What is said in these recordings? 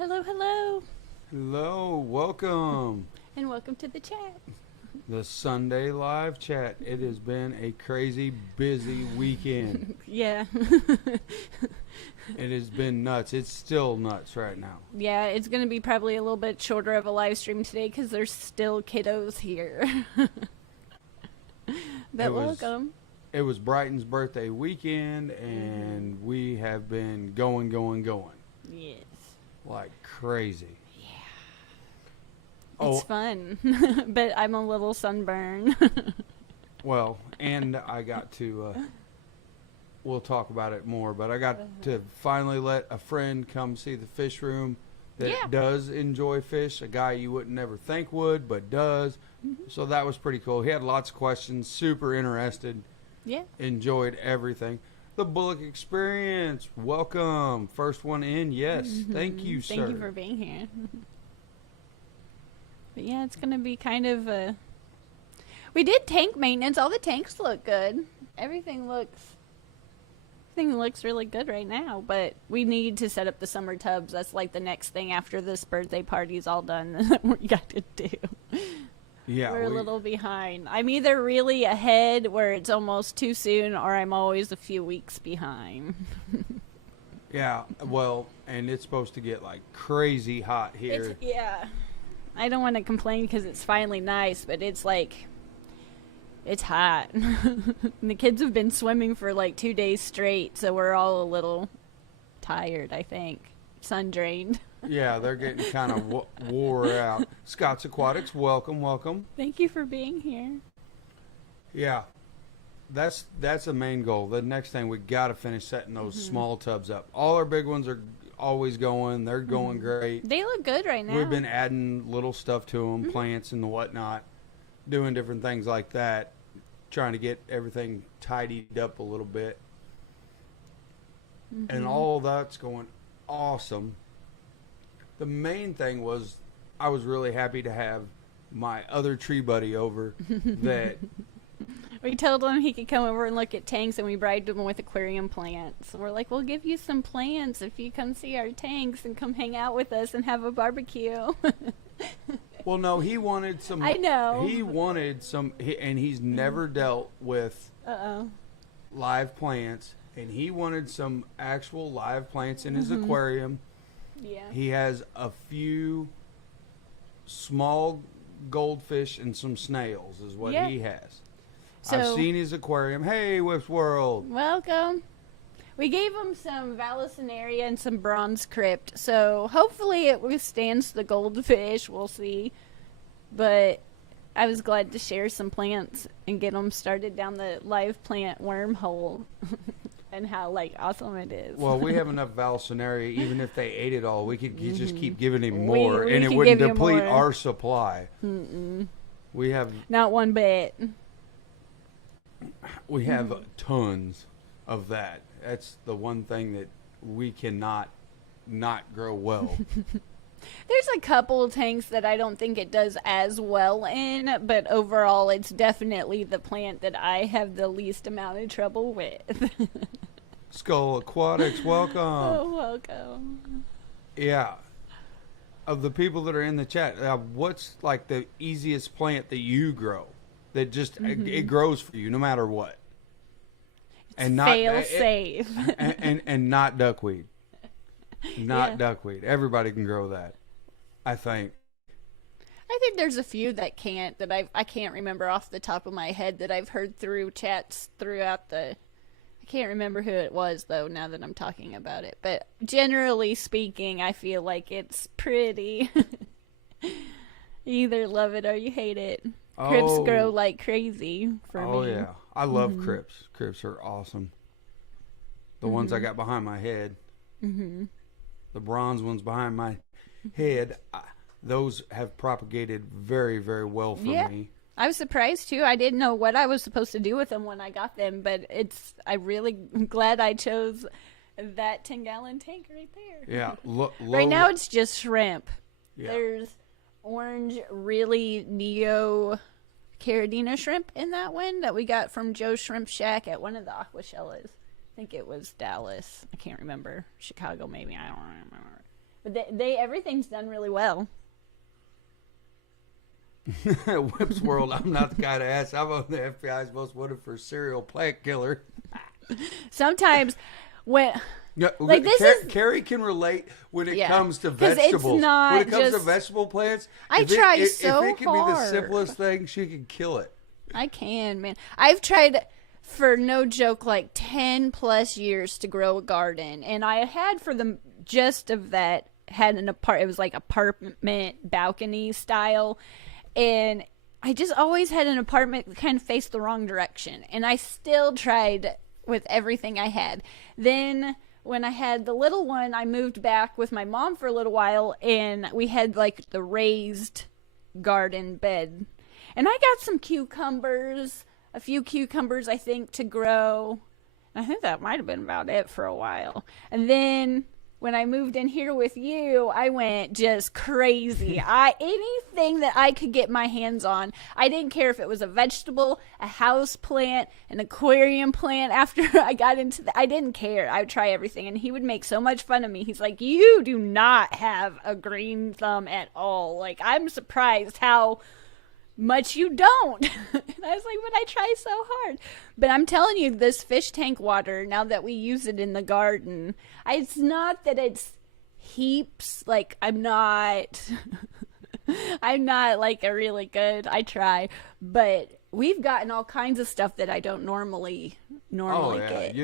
Hello, hello. Hello, welcome. And welcome to the chat. The Sunday live chat. It has been a crazy, busy weekend. Yeah. It has been nuts. It's still nuts right now. Yeah, it's going to be probably a little bit shorter of a live stream today because there's still kiddos here. But welcome. It was Brighton's birthday weekend, and we have been going. Yes. Like crazy. It's fun, but I'm a little sunburned. Well, and I got to, we'll talk about it more, but I got to finally let a friend come see the fish room that does enjoy fish, a guy you wouldn't never think would, but does. So that was pretty cool. He had lots of questions, super interested. Yeah. Enjoyed everything. The Bullock Experience, welcome. First one in, yes. Thank you, sir. Thank you for being here. But yeah, it's going to be kind of a... We did tank maintenance. All the tanks look good. Everything looks really good right now, but we need to set up the summer tubs. That's like the next thing after this birthday party's all done that we got to do. Yeah, We're a little behind. I'm either really ahead where it's almost too soon, or I'm always a few weeks behind. Yeah, well, and it's supposed to get like crazy hot here. Yeah. I don't want to complain because it's finally nice, but it's like, it's hot. And the kids have been swimming for like 2 days straight, so we're all a little tired, I think. Sun drained. Yeah, they're getting kind of wore out. Scott's Aquatics, welcome. Thank you for being here. Yeah, that's the main goal. The next thing, we got to finish setting those small tubs up. All our big ones are always going. They're going great. They look good right now. We've been adding little stuff to them, plants and whatnot, doing different things like that, trying to get everything tidied up a little bit. And all that's going awesome. The main thing was I was really happy to have my other tree buddy over that... We told him he could come over and look at tanks, and we bribed him with aquarium plants. We're like, we'll give you some plants if you come see our tanks and come hang out with us and have a barbecue. Well, no, he wanted some... I know. He wanted some... and he's never dealt with live plants, and he wanted some actual live plants in his aquarium. Yeah. He has a few small goldfish and some snails is what he has. So, I've seen his aquarium. Hey, Whips World. Welcome. We gave him some Vallisneria and some bronze crypt, so hopefully it withstands the goldfish. We'll see. But I was glad to share some plants and get them started down the live plant wormhole and how awesome it is. Well, we have enough Vallisneria. Even if they ate it all, we could just keep giving him more, we and it can wouldn't give you deplete more. our supply. We have Not one bit. tons of that. That's the one thing that we cannot not grow well. There's a couple of tanks that I don't think it does as well in, but overall it's definitely the plant that I have the least amount of trouble with. Skull Aquatics, welcome. Oh, welcome. Yeah. Of the people that are in the chat, what's like the easiest plant that you grow that just it grows for you no matter what? And not fail safe. and not duckweed. Not duckweed. Everybody can grow that, I think. I think there's a few that can't, that I can't remember off the top of my head that I've heard through chats throughout the... I can't remember who it was, though, now that I'm talking about it. But generally speaking, I feel like it's pretty. You either love it or you hate it. Crypts grow like crazy for me. Oh, yeah. I love crypts. Crypts are awesome. The ones I got behind my head. The bronze ones behind my head, those have propagated very, very well for me. I was surprised too. I didn't know what I was supposed to do with them when I got them, but I'm really glad I chose that 10-gallon tank right there. Yeah. Right now it's just shrimp. Yeah. There's orange, really neo Caridina shrimp in that one that we got from Joe's Shrimp Shack at one of the Aquashellas. I think it was Dallas. I can't remember. Chicago, maybe. I don't remember. But everything's done really well. Whips World, I'm not the guy to ask. I'm on the FBI's most wanted for serial plant killer. Sometimes when Yeah, like this Carrie can relate when it Yeah. comes to 'Cause it's vegetables. not When it comes to just- vegetable plants, I if it- try if, so if it can be the hard. simplest thing, she can kill it. I can, man. I've tried for no joke like 10 plus years to grow a garden, and I had for the gist of that had it was like apartment balcony style, and I just always had an apartment that kind of faced the wrong direction, and I still tried with everything I had. Then when I had the little one, I moved back with my mom for a little while, and we had like the raised garden bed. And I got some cucumbers, a few cucumbers, I think, to grow. I think that might have been about it for a while. And then when I moved in here with you, I went just crazy. Anything that I could get my hands on. I didn't care if it was a vegetable, a house plant, an aquarium plant. After I got into I didn't care. I would try everything. And he would make so much fun of me. He's like, you do not have a green thumb at all. Like, I'm surprised how much you don't. And I was like, but I try so hard. But I'm telling you, this fish tank water, now that we use it in the garden, it's not that it's heaps. Like, I'm not I'm not like a really good, I try, but we've gotten all kinds of stuff that I don't normally get.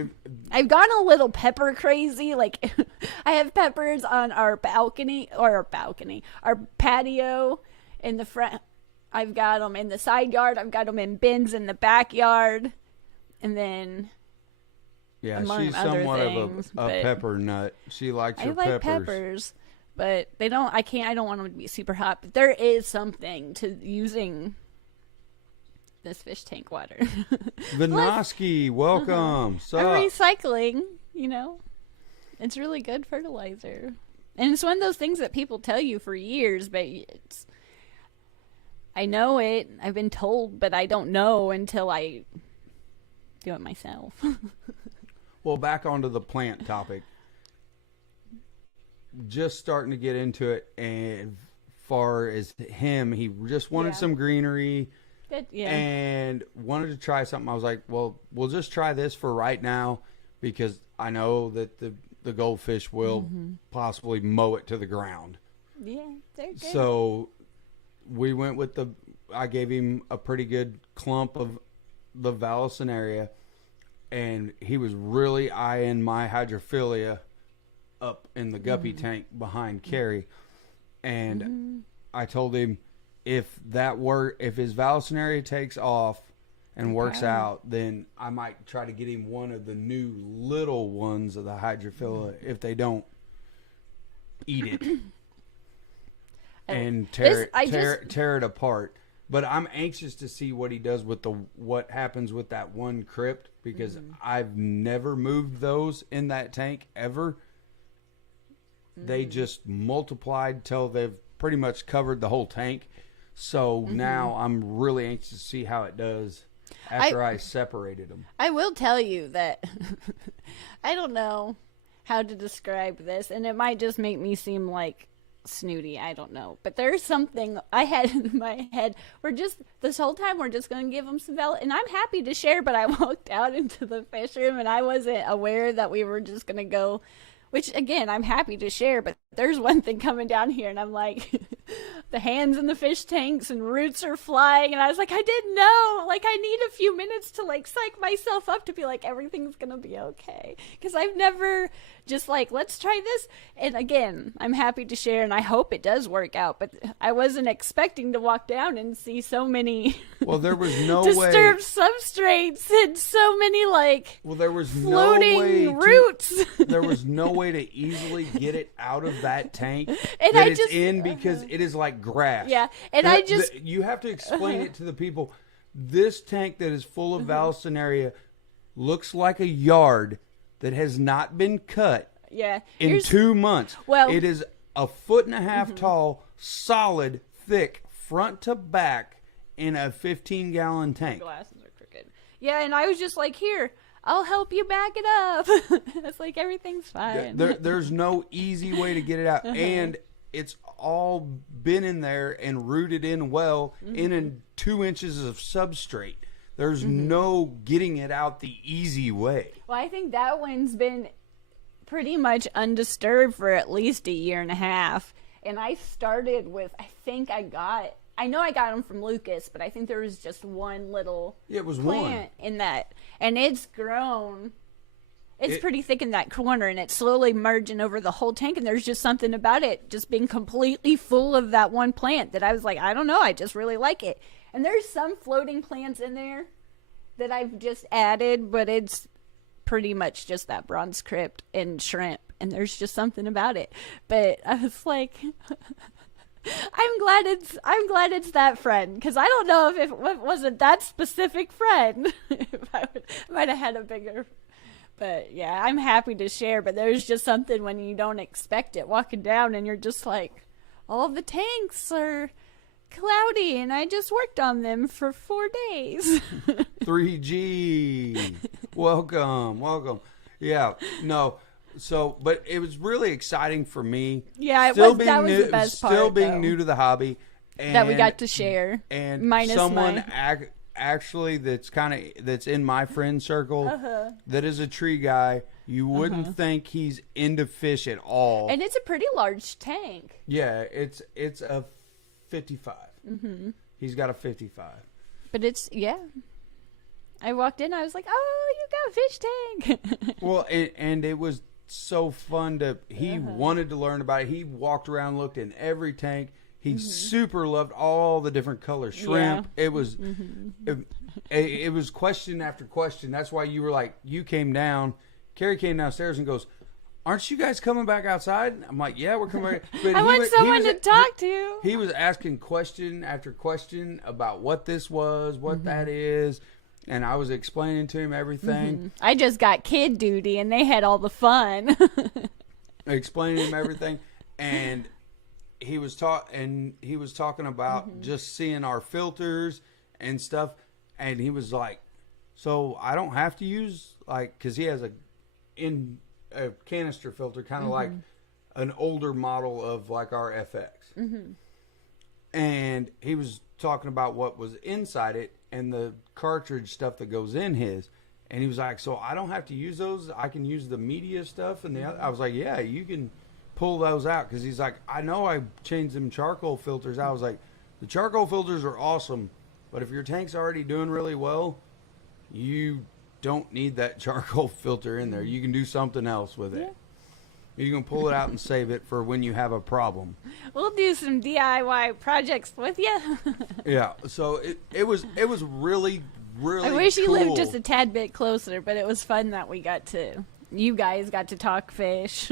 I've gone a little pepper crazy. Like, I have peppers on our patio in the front. I've got them in the side yard. I've got them in bins in the backyard. And then, Yeah, among she's other somewhat things, of a pepper nut. She likes her I like peppers, but I don't want them to be super hot. But there is something to using this fish tank water. Vinoski, welcome. I'm recycling, It's really good fertilizer. And it's one of those things that people tell you for years, but I know it. I've been told, but I don't know until I do it myself. Well, back onto the plant topic. Just starting to get into it, and far as him, he just wanted some greenery. Good, yeah. And wanted to try something. I was like, well, we'll just try this for right now because I know that the goldfish will possibly mow it to the ground. Yeah, they're good. So we went with I gave him a pretty good clump of the Vallisneria, and he was really eyeing my hydrophilia up in the guppy tank behind Carrie. And I told him if his Vallisneria takes off and works out, then I might try to get him one of the new little ones of the hydrophilia if they don't eat it. And tear it apart. But I'm anxious to see what he does with what happens with that one crypt, because I've never moved those in that tank ever. They just multiplied till they've pretty much covered the whole tank. So now I'm really anxious to see how it does after I separated them. I will tell you that I don't know how to describe this, and it might just make me seem like snooty, I don't know, but there's something I had in my head. This whole time we're just going to give them some and I'm happy to share, but I walked out into the fish room and I wasn't aware that we were just going to go, which again, I'm happy to share, but there's one thing coming down here and I'm like, the hands in the fish tanks and roots are flying, and I was like, I didn't know, like, I need a few minutes to like psych myself up to be like, everything's gonna be okay, because I've never just like, let's try this. And again, I'm happy to share, and I hope it does work out, but I wasn't expecting to walk down and see so many there was no disturbed substrates and so many there was floating roots. There was no way to easily get it out of that tank And that it's in, because it is like grass. Yeah, and you have to explain it to the people. This tank that is full of Vallisneria looks like a yard that has not been cut in 2 months. Well, it is 1.5 feet tall, solid, thick, front to back, in a 15-gallon tank. Glasses are crooked. Yeah, and I was just like, here, I'll help you back it up. It's like everything's fine. There's no easy way to get it out. And it's all been in there and rooted in well in 2 inches of substrate. There's no getting it out the easy way. Well, I think that one's been pretty much undisturbed for at least a year and a half. And I started with, I know I got them from Lucas, but I think there was just one little plant in that. And it's grown. It's pretty thick in that corner, and it's slowly merging over the whole tank. And there's just something about it just being completely full of that one plant that I was like, I don't know, I just really like it. And there's some floating plants in there that I've just added, but it's pretty much just that bronze crypt and shrimp. And there's just something about it. But I was like, I'm glad it's that friend, because I don't know if it wasn't that specific friend, if I might have had a bigger. But yeah, I'm happy to share. But there's just something when you don't expect it, walking down, and you're just like, all the tanks are cloudy, and I just worked on them for 4 days. 3G, welcome. Yeah, no. So, but it was really exciting for me. Yeah, that was the best part. Still being new to the hobby, and that we got to share. And minus someone actually that's in my friend circle that is a tree guy. You wouldn't think he's into fish at all. And it's a pretty large tank. Yeah, it's a 55. He's got a 55. But it's I walked in, I was like, "Oh, you got a fish tank." Well, and it was so fun he wanted to learn about it. He walked around, looked in every tank. He super loved all the different color shrimp. It was it was question after question. That's why you came down. Carrie came downstairs and goes, "Aren't you guys coming back outside?" I'm like, "Yeah, we're coming back." But I want someone to talk to. He was asking question after question about what this was, what that is. And I was explaining to him everything. I just got kid duty, and they had all the fun. Explaining him everything, and he was talking about just seeing our filters and stuff. And he was like, "So I don't have to use because he has a canister filter, kind of like an older model of like our FX." And he was talking about what was inside it and the cartridge stuff that goes in his, and he was like, "So I don't have to use those, I can use the media stuff and the other." I was like, "Yeah, you can pull those out," because he's like, "I know I changed them charcoal filters." I was like, "The charcoal filters are awesome, but if your tank's already doing really well, you don't need that charcoal filter in there. You can do something else with it. You can pull it out and save it for when you have a problem." We'll do some DIY projects with you. Yeah, so it was really I wish cool. you lived just a tad bit closer, but it was fun that you guys got to talk fish.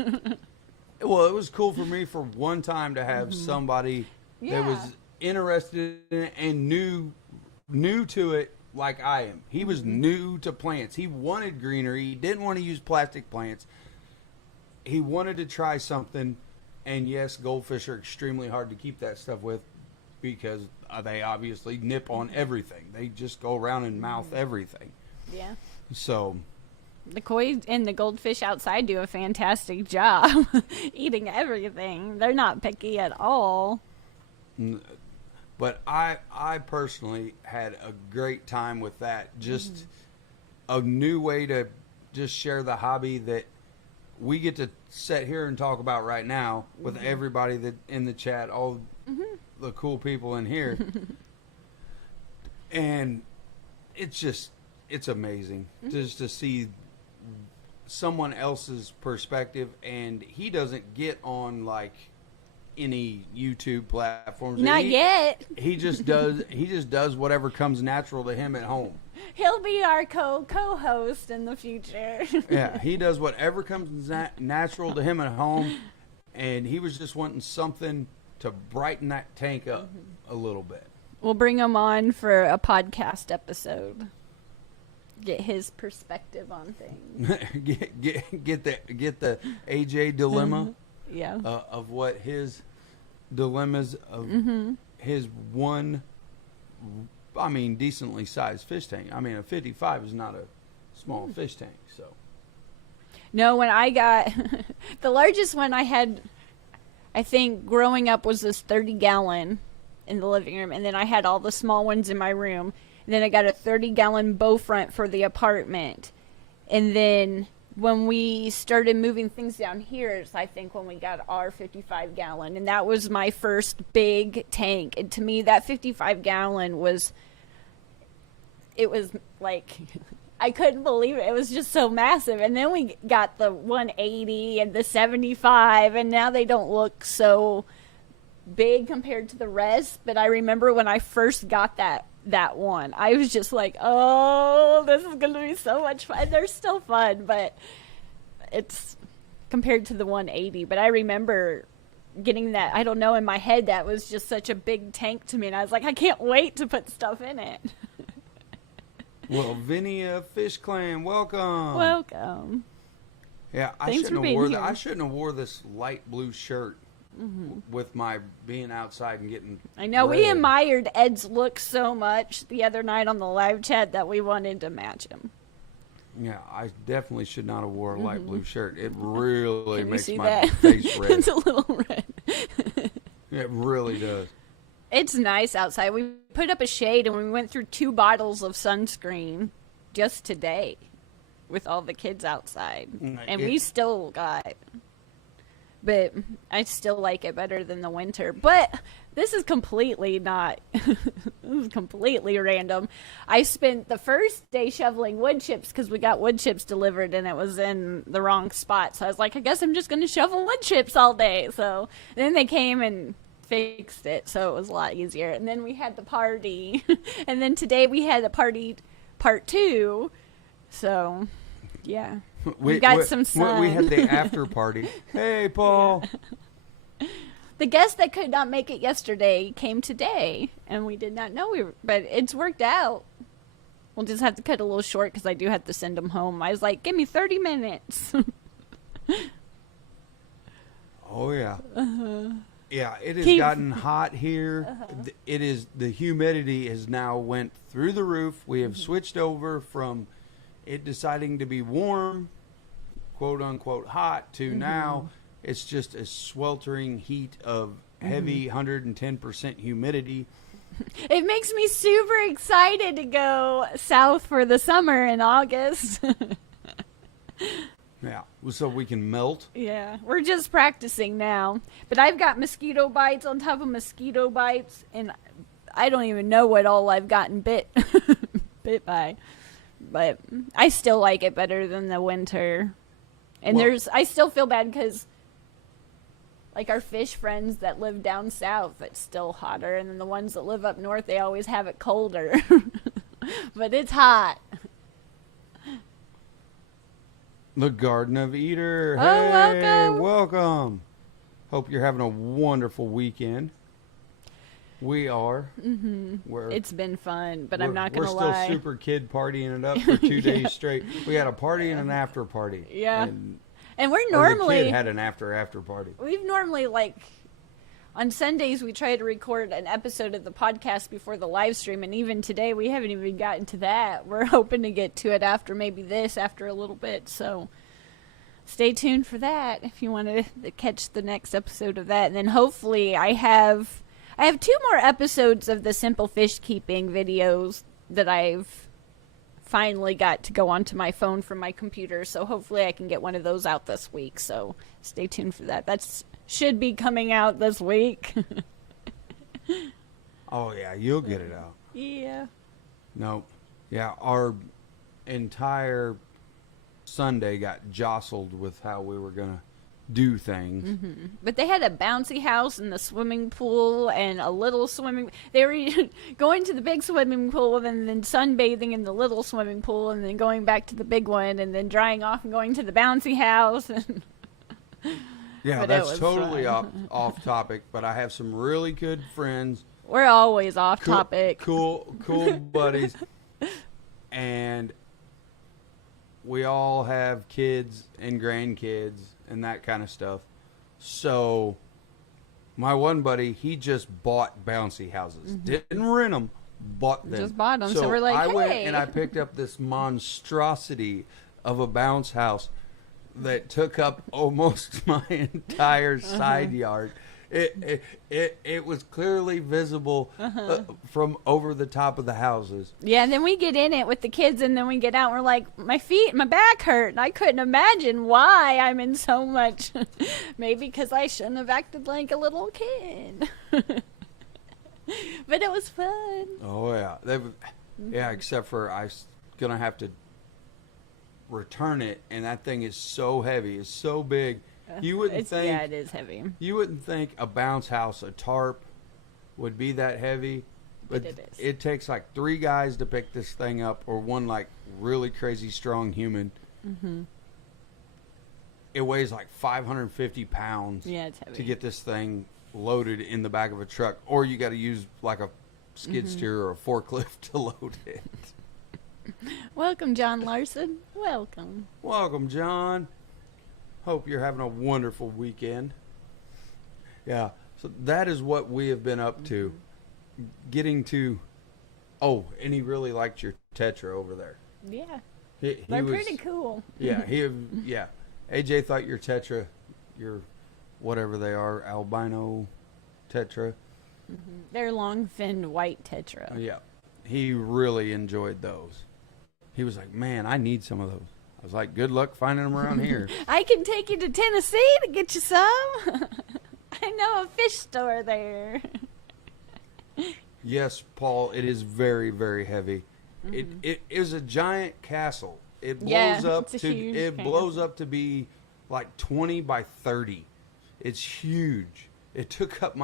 Well, it was cool for me for one time to have somebody that was interested in it and new to it like I am. He was new to plants. He wanted greenery. He didn't want to use plastic plants. He wanted to try something, and yes, goldfish are extremely hard to keep that stuff with because they obviously nip on everything. They just go around and mouth everything. Yeah. So the koi and the goldfish outside do a fantastic job eating everything. They're not picky at all. But I personally had a great time with that. Just a new way to just share the hobby that we get to sit here and talk about right now with everybody that in the chat, all the cool people in here. And it's amazing just to see someone else's perspective, and he doesn't get on like any YouTube platforms. Not yet. He just does whatever comes natural to him at home. He'll be our co-host in the future. Yeah, he does whatever comes natural to him at home, and he was just wanting something to brighten that tank up a little bit. We'll bring him on for a podcast episode. Get his perspective on things. get the AJ dilemma. Yeah. Of what his dilemmas of his one, decently sized fish tank. I mean, a 55 is not small fish tank. So No, when I got the largest one I had, I think growing up was this 30-gallon in the living room, and then I had all the small ones in my room. And then I got a 30-gallon bow front for the apartment. And then when we started moving things down here, it's I think when we got our 55-gallon, and that was my first big tank. And to me, that 55-gallon was, it was like, I couldn't believe it. It was just so massive. And then we got the 180 and the 75, and now they don't look so big compared to the rest. But I remember when I first got that one, I was just like, oh, this is going to be so much fun. They're still fun, but it's compared to the 180. But I remember getting that, I don't know, in my head, that was just such a big tank to me. And I was like, I can't wait to put stuff in it. Well, Vinny of Fish Clan, welcome. Welcome. Yeah, I shouldn't have wore this light blue shirt with my being outside and getting. I know red. We admired Ed's look so much the other night on the live chat that we wanted to match him. Yeah, I definitely should not have wore a light blue shirt. It really makes my that? face red. It's a little red. It really does. It's nice outside. We put up a shade and we went through 2 bottles of sunscreen just today with all the kids outside. And we still got, but I still like it better than the winter. But this is completely not, this is completely random. I spent the first day shoveling wood chips because we got wood chips delivered and it was in the wrong spot. So I was like, I guess I'm just going to shovel wood chips all day. So then they came and fixed it, so it was a lot easier. And then we had the party. And then today we had a party part 2. So, yeah. We got some sun. We had the after party. Hey, Paul. Yeah. The guest that could not make it yesterday came today, and we did not know but it's worked out. We'll just have to cut a little short because I do have to send him home. I was like, give me 30 minutes. Oh, yeah. Yeah, it has gotten hot here. It is, the humidity has now went through the roof. We have switched over from it deciding to be warm, quote unquote hot, to now it's just a sweltering heat of heavy 110% humidity. It makes me super excited to go south for the summer in August. Yeah, so we can melt. Yeah, we're just practicing now. But I've got mosquito bites on top of mosquito bites, and I don't even know what all I've gotten bit by. But I still like it better than the winter. And I still feel bad because, like, our fish friends that live down south, it's still hotter. And then the ones that live up north, they always have it colder. But it's hot. The Garden of Eater. Oh, hey, welcome. Welcome. Hope you're having a wonderful weekend. We are. It's been fun, but I'm not going to lie. We're still super kid partying it up for 2 days straight. We had a party and an after party. Yeah. And we're normally... the kid had an after party. We've normally, like... On Sundays, we try to record an episode of the podcast before the live stream, and even today, we haven't even gotten to that. We're hoping to get to it after a little bit, so stay tuned for that if you want to catch the next episode of that. And then hopefully I have 2 more episodes of the Simple Fish Keeping videos that I've finally got to go onto my phone from my computer, so hopefully I can get one of those out this week, so stay tuned for that. Should be coming out this week. Oh, yeah, you'll get it out. Yeah. No. Yeah, our entire Sunday got jostled with how we were going to do things. But they had a bouncy house and the swimming pool and a little swimming. They were going to the big swimming pool and then sunbathing in the little swimming pool and then going back to the big one and then drying off and going to the bouncy house. Yeah, but that's totally off topic, but I have some really good friends. We're always off topic. Cool buddies. And we all have kids and grandkids and that kind of stuff. So my one buddy, he just bought bouncy houses. Didn't rent them, bought them. Just bought them. So we're like, I went hey. and I picked up this monstrosity of a bounce house that took up almost my entire side yard. It was clearly visible from over the top of the houses. Yeah, and then we get in it with the kids, and then we get out, and we're like, my back hurt, and I couldn't imagine why I'm in so much. Maybe because I shouldn't have acted like a little kid. But it was fun. Oh, yeah. Yeah, except for I'm going to have to return it, and that thing is so heavy. It's so big. You wouldn't think. Yeah, it is heavy. You wouldn't think a bounce house, a tarp, would be that heavy. But it is. It takes like 3 guys to pick this thing up, or one like really crazy strong human. Mm-hmm. It weighs like 550 pounds. Yeah, it's heavy. To get this thing loaded in the back of a truck, or you got to use like a skid steer or a forklift to load it. Welcome, John Larson. Welcome. Welcome, John. Hope you're having a wonderful weekend. Yeah, so that is what we have been up to. Getting to... Oh, and he really liked your Tetra over there. Yeah. They're pretty cool. Yeah, yeah. AJ thought your Tetra, your whatever they are, albino Tetra. Mm-hmm. They're long-finned white Tetra. Yeah. He really enjoyed those. He was like, man, I need some of those. I was like, good luck finding them around here. I can take you to Tennessee to get you some. I know a fish store there. Yes, Paul, it is very, very heavy. Mm-hmm. It is a giant castle. It blows up to be like 20 by 30. It's huge. It took up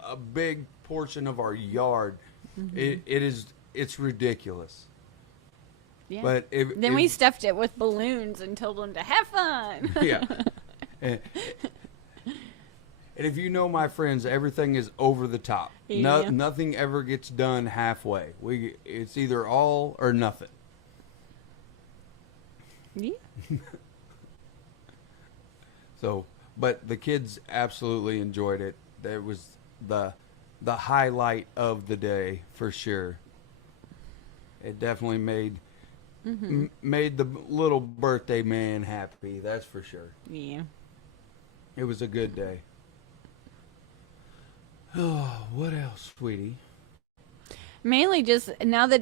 a big portion of our yard. Mm-hmm. It's ridiculous. Yeah. But then we stuffed it with balloons and told them to have fun. Yeah. And if you know my friends, everything is over the top. Yeah. Nothing ever gets done halfway. It's either all or nothing. Yeah. So, but the kids absolutely enjoyed it. That was the highlight of the day for sure. It definitely made the little birthday man happy. That's for sure. Yeah. It was a good day. Oh, what else, sweetie? Mainly just now that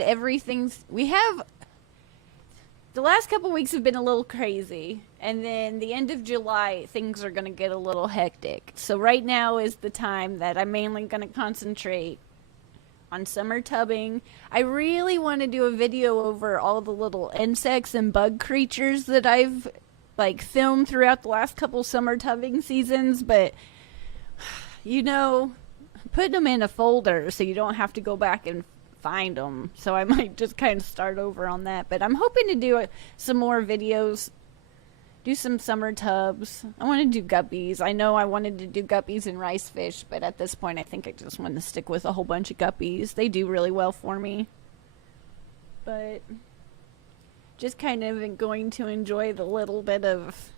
the last couple weeks have been a little crazy, and then the end of July things are going to get a little hectic. So right now is the time that I'm mainly going to concentrate on summer tubbing. I really want to do a video over all the little insects and bug creatures that I've filmed throughout the last couple summer tubbing seasons, but put them in a folder so you don't have to go back and find them. So I might just kind of start over on that, but I'm hoping to do some more videos, do some summer tubs. I want to do guppies. I know I wanted to do guppies and rice fish, but at this point I think I just want to stick with a whole bunch of guppies. They do really well for me. But just kind of going to enjoy the little bit of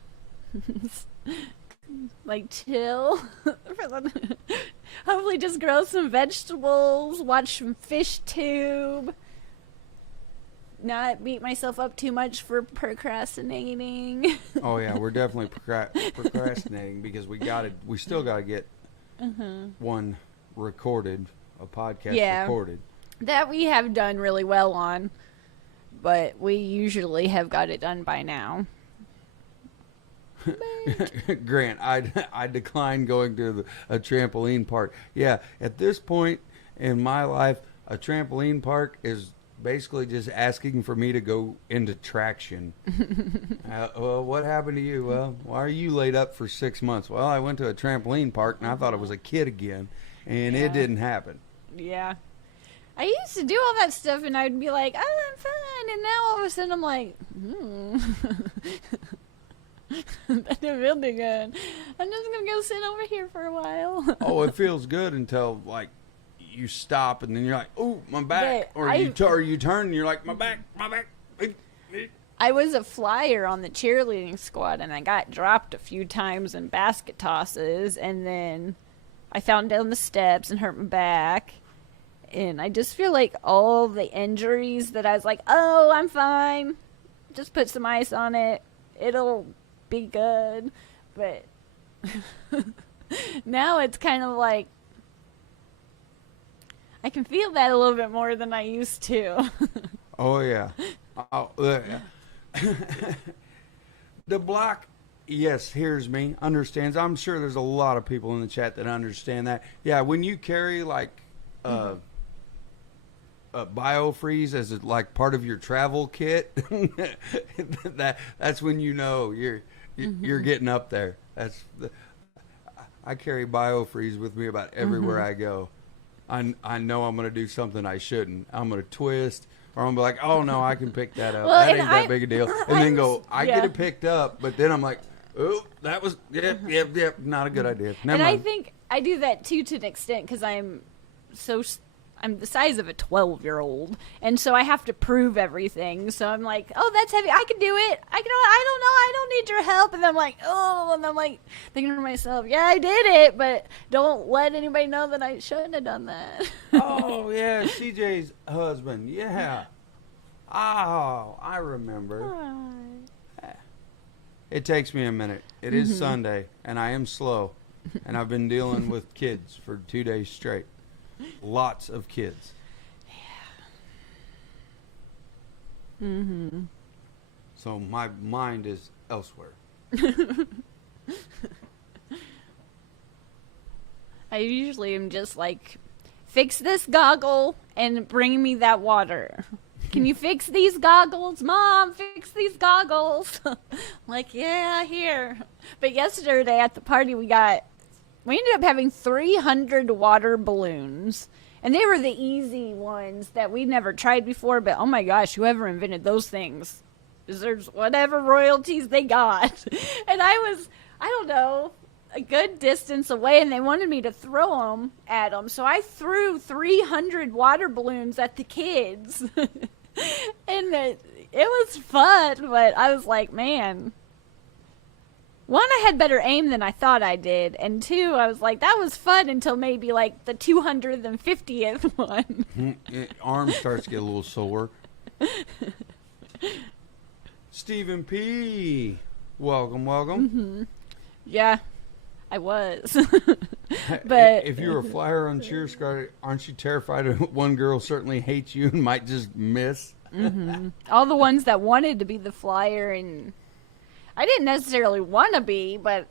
chill. Hopefully just grow some vegetables, watch some fish tube. Not beat myself up too much for procrastinating. Oh yeah, we're definitely procrastinating because we still got to get one recorded, a podcast recorded. That we have done really well on, but we usually have got it done by now. Grant, I declined going to a trampoline park. Yeah, at this point in my life, a trampoline park is basically just asking for me to go into traction. Well, what happened to you? Well, why are you laid up for 6 months? Well, I went to a trampoline park and I thought I was a kid again, and it didn't happen. Yeah. I used to do all that stuff and I'd be like, oh, I'm fine. And now all of a sudden I'm like, that didn't feel too good. I'm just going to go sit over here for a while. Oh, it feels good until, you stop and then you're like, oh, my back. But you turn and you're like, my back. I was a flyer on the cheerleading squad and I got dropped a few times in basket tosses, and then I fell down the steps and hurt my back. And I just feel like all the injuries that I was like, oh, I'm fine. Just put some ice on it. It'll be good. But now it's kind of like, I can feel that a little bit more than I used to. Oh, yeah. Oh, the block, yes, hears me, understands. I'm sure there's a lot of people in the chat that understand that. Yeah, when you carry like biofreeze as like part of your travel kit, that's when you know you're getting up there. I carry biofreeze with me about everywhere I go. I know I'm going to do something I shouldn't. I'm going to twist, or I'm going to be like, oh, no, I can pick that up. Well, that ain't that big a deal. And then get it picked up, but then I'm like, oh, that was, yep, not a good idea. Never mind. I think I do that, too, to an extent, because I'm the size of a 12-year-old, and so I have to prove everything. So I'm like, oh, that's heavy. I can do it. I don't know. I don't need your help. And I'm like, oh, and I'm like thinking to myself, yeah, I did it, but don't let anybody know that I shouldn't have done that. Oh, yeah, CJ's husband. Yeah. Oh, I remember. It takes me a minute. It is Sunday, and I am slow, and I've been dealing with kids for 2 days straight. Lots of kids. Yeah. So my mind is elsewhere. I usually am just like, fix this goggle and bring me that water. Can you fix these goggles? Mom, fix these goggles. Like, yeah, here. But yesterday at the party we ended up having 300 water balloons. And they were the easy ones that we never tried before. But, oh, my gosh, whoever invented those things deserves whatever royalties they got. And I was, I don't know, a good distance away. And they wanted me to throw them at them. So I threw 300 water balloons at the kids. And it was fun. But I was like, man. One, I had better aim than I thought I did. And two, I was like, that was fun until maybe like the 250th one. Arm starts to get a little sore. Stephen P. Welcome. Yeah, I was. But if you're a flyer on Cheer Squad, aren't you terrified one girl certainly hates you and might just miss? All the ones that wanted to be the flyer, and I didn't necessarily want to be, but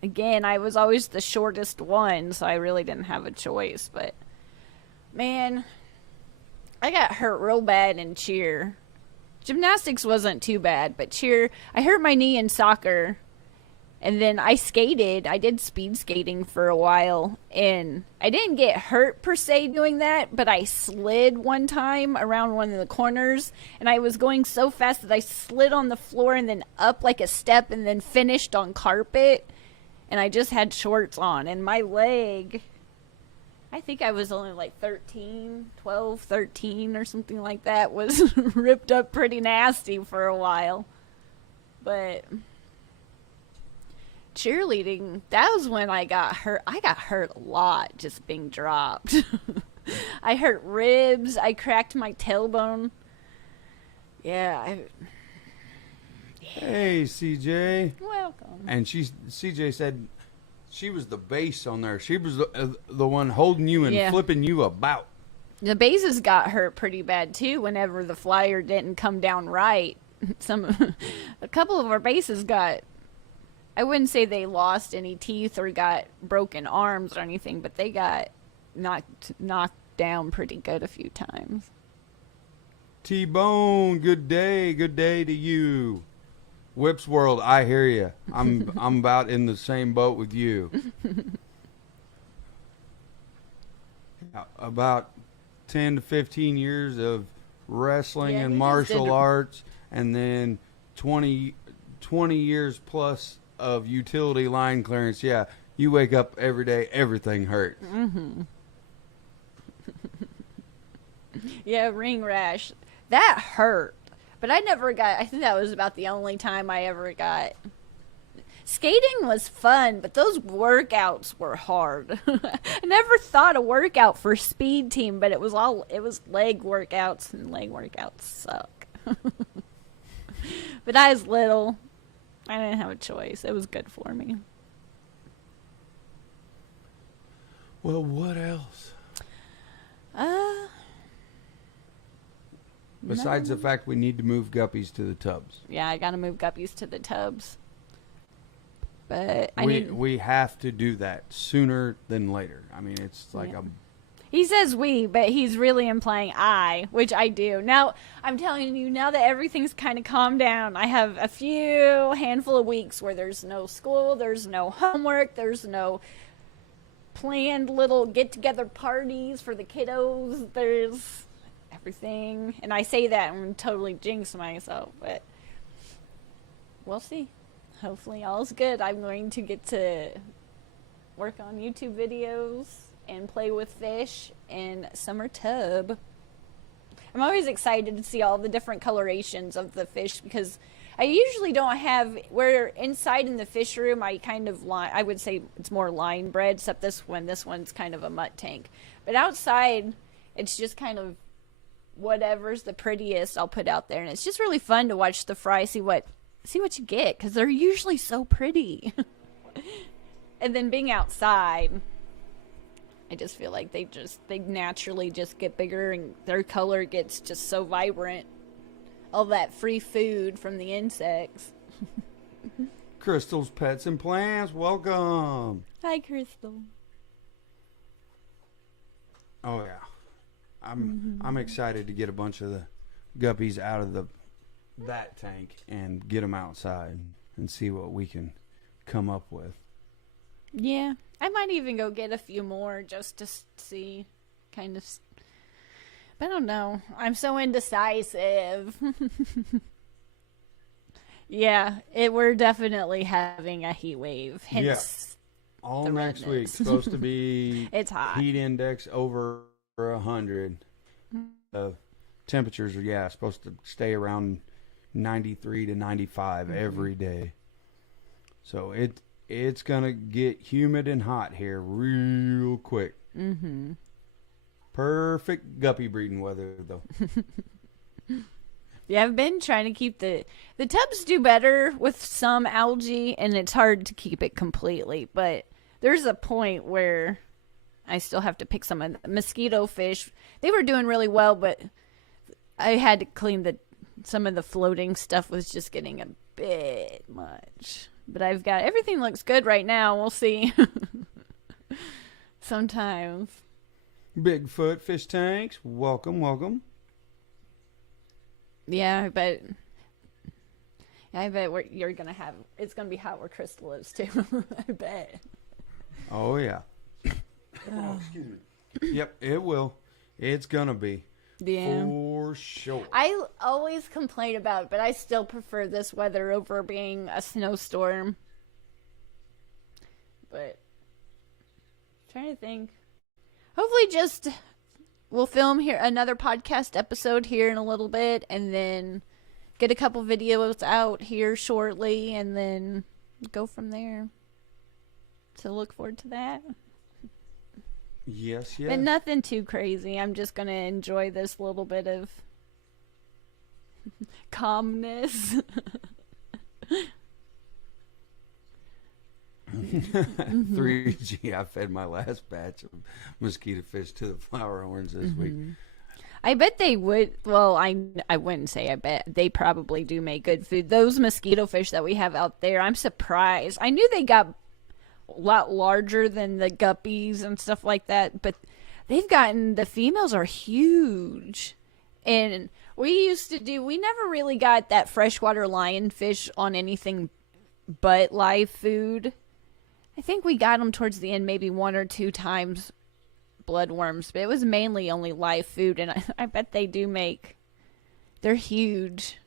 again, I was always the shortest one, so I really didn't have a choice. But man, I got hurt real bad in cheer. Gymnastics wasn't too bad, but cheer, I hurt my knee in soccer. And then I skated. I did speed skating for a while. And I didn't get hurt per se doing that, but I slid one time around one of the corners. And I was going so fast that I slid on the floor and then up like a step and then finished on carpet. And I just had shorts on. And my leg, I think I was only like 12, 13 or something like that, was ripped up pretty nasty for a while. But cheerleading, that was when I got hurt. I got hurt a lot just being dropped. I hurt ribs. I cracked my tailbone. Yeah. Hey, CJ. Welcome. And CJ said she was the base on there. She was the one holding you and flipping you about. The bases got hurt pretty bad too whenever the flyer didn't come down right. A couple of our bases got, I wouldn't say they lost any teeth or got broken arms or anything, but they got knocked down pretty good a few times. T-Bone, good day to you. Whips World, I hear you. I'm about in the same boat with you. About 10 to 15 years of wrestling and martial arts, and then 20 years plus of utility line clearance. Yeah, you wake up every day, everything hurts. Yeah, ring rash. That hurt. But I think that was about the only time I ever got. Skating was fun, but those workouts were hard. I never thought a workout for speed team, but it was leg workouts, and leg workouts suck. But I was little. I didn't have a choice. It was good for me. Well, what else? Besides the fact we need to move guppies to the tubs. Yeah, I gotta move guppies to the tubs. But we have to do that sooner than later. I mean, it's like He says we, but he's really implying I, which I do. Now, I'm telling you, now that everything's kind of calmed down, I have a handful of weeks where there's no school, there's no homework, there's no planned little get-together parties for the kiddos. There's everything. And I say that and totally jinx myself, but we'll see. Hopefully all's good. I'm going to get to work on YouTube videos and play with fish in summer tub. I'm always excited to see all the different colorations of the fish because I usually don't have, where inside in the fish room I kind of I would say it's more line bred, except this one's kind of a mutt tank. But outside it's just kind of whatever's the prettiest I'll put out there, and it's just really fun to watch the fry, see what you get, because they're usually so pretty. And then being outside, I just feel like they naturally just get bigger and their color gets just so vibrant. All that free food from the insects. Crystal's Pets and Plants, welcome. Hi, Crystal. Oh yeah, I'm excited to get a bunch of the guppies out of that tank and get them outside and see what we can come up with. Yeah, I might even go get a few more just to see, kind of. But I don't know. I'm so indecisive. Yeah, we're definitely having a heat wave. Hence, all next week supposed to be. It's hot. Heat index over 100. Temperatures are supposed to stay around 93 to 95 every day. So it's gonna get humid and hot here real quick. Mm-hmm. Perfect guppy breeding weather though. Yeah, I've been trying to keep the tubs do better with some algae, and it's hard to keep it completely, but there's a point where I still have to pick some of the mosquito fish. They were doing really well, but I had to clean some of the floating stuff was just getting a bit much. But I've got everything looks good right now. We'll see. Sometimes. Bigfoot fish tanks, welcome. Yeah, but I bet you're gonna have. It's gonna be hot where Crystal is too. I bet. Oh yeah. Oh, excuse me. Yep, it will. It's gonna be. Yeah. For sure. I always complain about it, but I still prefer this weather over being a snowstorm. But trying to think. Hopefully we'll film here another podcast episode here in a little bit, and then get a couple videos out here shortly, and then go from there. So look forward to that. Yes. But nothing too crazy. I'm just going to enjoy this little bit of calmness. 3G, I fed my last batch of mosquito fish to the flower horns this week. I bet they would. Well, I wouldn't say I bet. They probably do make good food. Those mosquito fish that we have out there, I'm surprised. I knew they got a lot larger than the guppies and stuff like that, but the females are huge. And we never really got that freshwater lionfish on anything but live food. I think we got them towards the end maybe one or two times bloodworms, but it was mainly only live food, and I bet they do they're huge.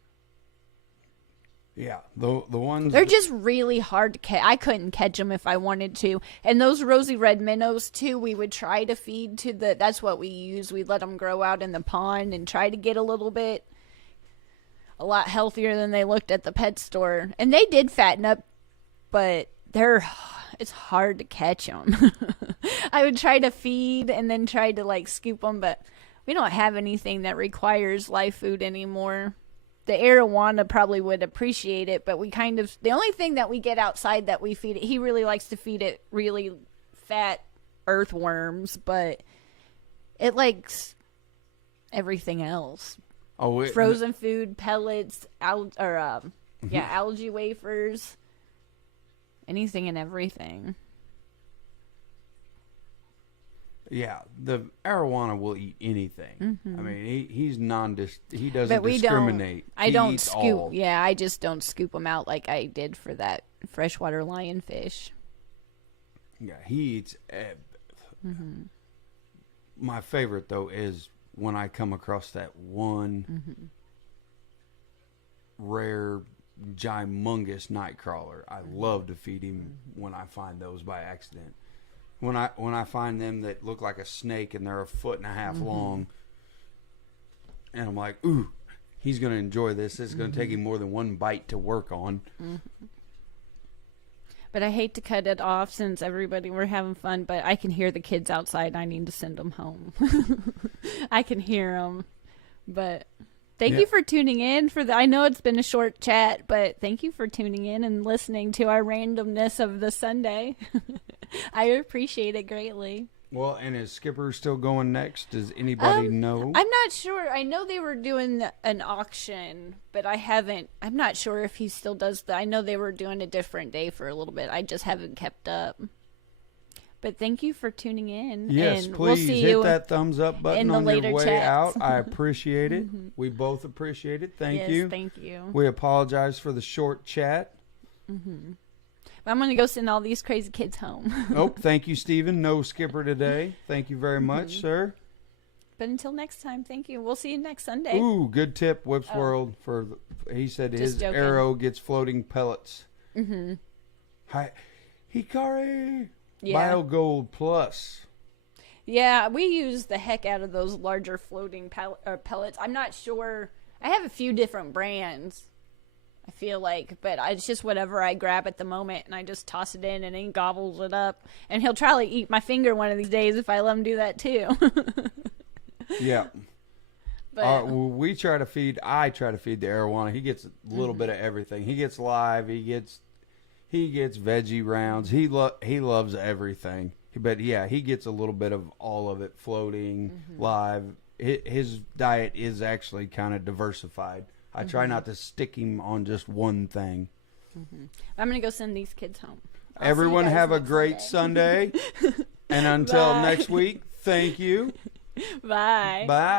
Yeah, the ones... They're just really hard to catch. I couldn't catch them if I wanted to. And those rosy red minnows, too, we would try to feed to that's what we use. We'd let them grow out in the pond and try to get a lot healthier than they looked at the pet store. And they did fatten up but it's hard to catch them. I would try to feed and then try to like scoop them, but we don't have anything that requires live food anymore. The arowana probably would appreciate it, but the only thing that we get outside that we feed it, he really likes to feed it really fat earthworms, but it likes everything else. Frozen food, pellets, algae wafers, anything and everything. Yeah, the arowana will eat anything. I mean, he doesn't But we discriminate. I don't scoop. All. Yeah, I just don't scoop them out like I did for that freshwater lionfish. Yeah, he eats. My favorite though is when I come across that one rare, gymongous nightcrawler. I love to feed him when I find those by accident. When I find them that look like a snake and they're 1.5 feet long, and I'm like, ooh, he's going to enjoy this. It's going to take him more than one bite to work on. But I hate to cut it off since we're having fun, but I can hear the kids outside. I need to send them home. I can hear them. But thank you for tuning in. I know it's been a short chat, but thank you for tuning in and listening to our randomness of the Sunday. I appreciate it greatly. Well, and is Skipper still going next? Does anybody know? I'm not sure. I know they were doing an auction, but I'm not sure if he still does that. I know they were doing a different day for a little bit. I just haven't kept up. But thank you for tuning in. Yes, and please we'll see hit that thumbs up button on your way chats. out. I appreciate it. We both appreciate it. Thank you. Thank you. We apologize for the short chat. I'm going to go send all these crazy kids home. Thank you, Stephen. No Skipper today. Thank you very much, sir. But until next time, thank you. We'll see you next Sunday. Ooh, good tip, Whips World. He said his arrow gets floating pellets. Hi, Hikari. Yeah. BioGold Plus. Yeah, we use the heck out of those larger floating pellets. I'm not sure. I have a few different brands, I feel like, but it's just whatever I grab at the moment, and I just toss it in, and he gobbles it up. And he'll probably eat my finger one of these days if I let him do that too. Yeah. But I try to feed the arowana. He gets a little bit of everything. He gets live. He gets veggie rounds. He loves everything. But yeah, he gets a little bit of all of it, floating, live. His diet is actually kind of diversified. I try not to stick him on just one thing. I'm going to go send these kids home. Everyone have a great Sunday. And until next week, thank you. Bye. Bye.